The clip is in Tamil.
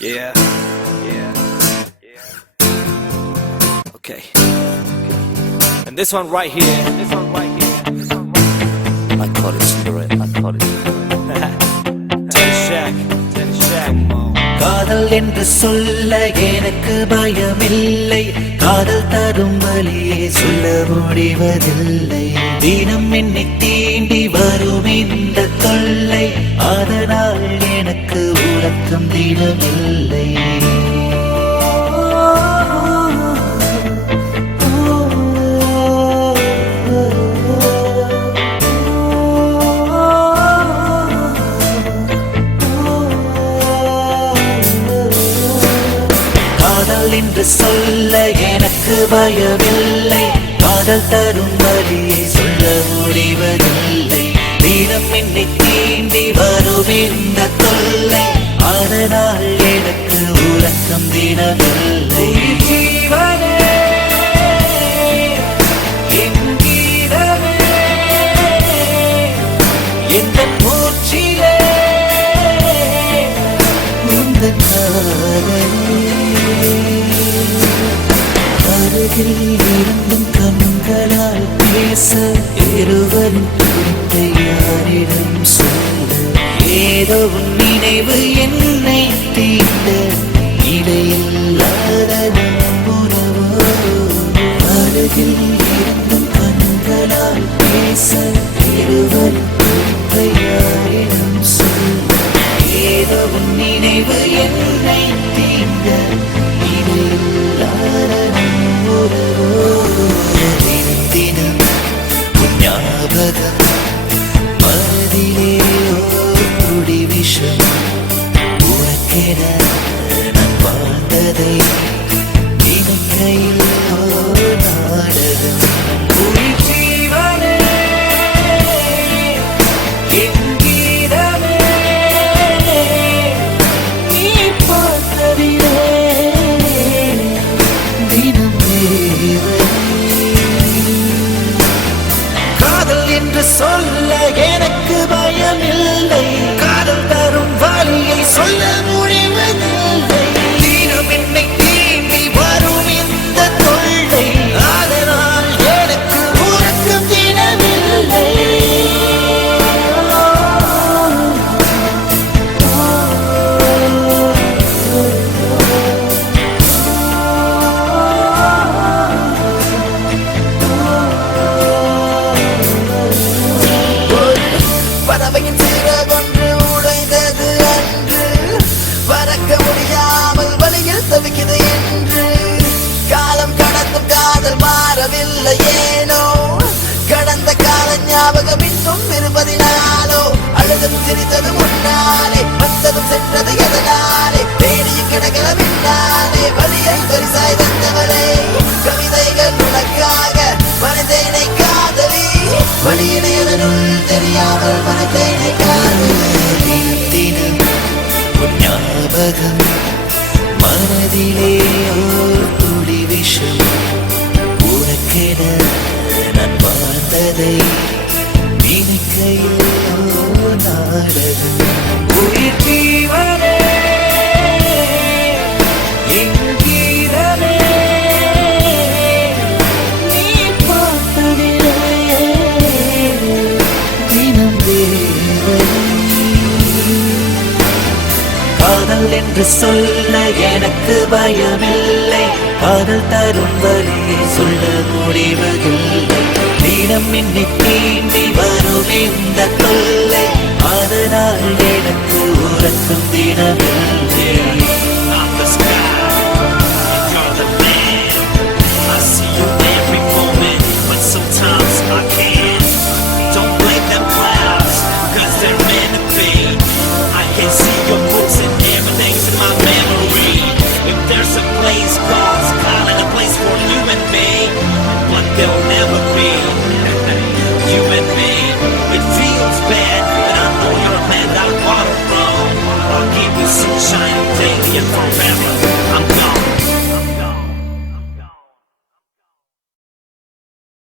Yeah, yeah, yeah. Okay. And this one right here. I call it Cinderella. Teddy Shack, Mo. காதல் என்று சொல்ல எனக்கு பயமில்லை, காதல் தரும் வழியே சொல்ல முடிவதில்லை. தினம் என்னை தீண்டி வரும் இந்த தொல்லை, அதனால் எனக்கு உறக்கம் தினமில்லை. என்று சொல்ல எனக்கு பயமில்லை, காதல் தரும் வழியை சொல்ல முடிவதில்லை. தினம் என்னை தீண்டி வரும் இந்த தொல்லை, அதனால் எனக்கு உறக்கம் தினமில்லை. ஜீவனே என் கீதமே, எந்த மூச்சிலே உந்தன் காதலே. அருகில் இருந்தும் கண்களால் பேச, இருவரும் குறித்து யாரிடம் சொல்ல, ஏதோ உன் நினைவு என்னை தீண்ட, இடையில்லாத உறவோ. அருகில் இருந்தும் கண்களால் பேச, இருவரும் குறித்து யாரிடம் சொல்ல, ஏதோ உன் நினைவு என்னை தீண்ட, இடையில்லாத தினம் தினம் உன் ஞாபகம் மனதிலே ஓர் துளி விஷம். உனக்கென நான் வாழ்ந்ததை நினைக்கையில் ஓர் நாடகம். உயிர் ஜீவனே என் கீதமே, நீ பார்த்ததிலே தினம் காதல் என்று சொல்ல எனக்கு பயமில்லை, காதல் தரும் வழியை சொல்ல முடிவதில்லை. தினம் என்னை தீண்டி வரும் இந்த தொல்லை, அதனால் எனக்கு உறக்கம் தினமில்லை. பறவையின் சிறகொன்று உடைந்தது அன்று, பறக்க முடியாமல் வழியில் தவிக்கிறது என்று. காலம் கடந்தும் காதல் மாறவில்லை ஏனோ, கடந்த கால ஞாபகம் இன்னும் இருப்பதினாலோ. அழுதும் சிரித்ததும் முன்னாலே, வந்ததும் சென்றது எதனாலே, தேடியும் கிடக்கிற பின்னாலே வழியை பரிசாய் தந்தவளே. கவிதைகள் உனக்காக மனிதனை காதலி, வழியிடையதனுள் தெரியாமல் மனதேனை காதலி. தினம் உன் ஞாபகம் மனதிலே ஓர் துளி விஷம். உனக்கென நான் வாழ்ந்ததை நினைக்கையில் ஓர் நாடகம். உயிர் ஜீவனே என் கீதமே, நீ பார்த்ததிலே தினம் தேவை. காதல் என்று சொல்ல எனக்கு பயமில்லை, காதல் தரும் வழியை சொல்ல முடிவதில்லை. தினம் என்னை தீண்டி வரும் இந்த தொல்லை,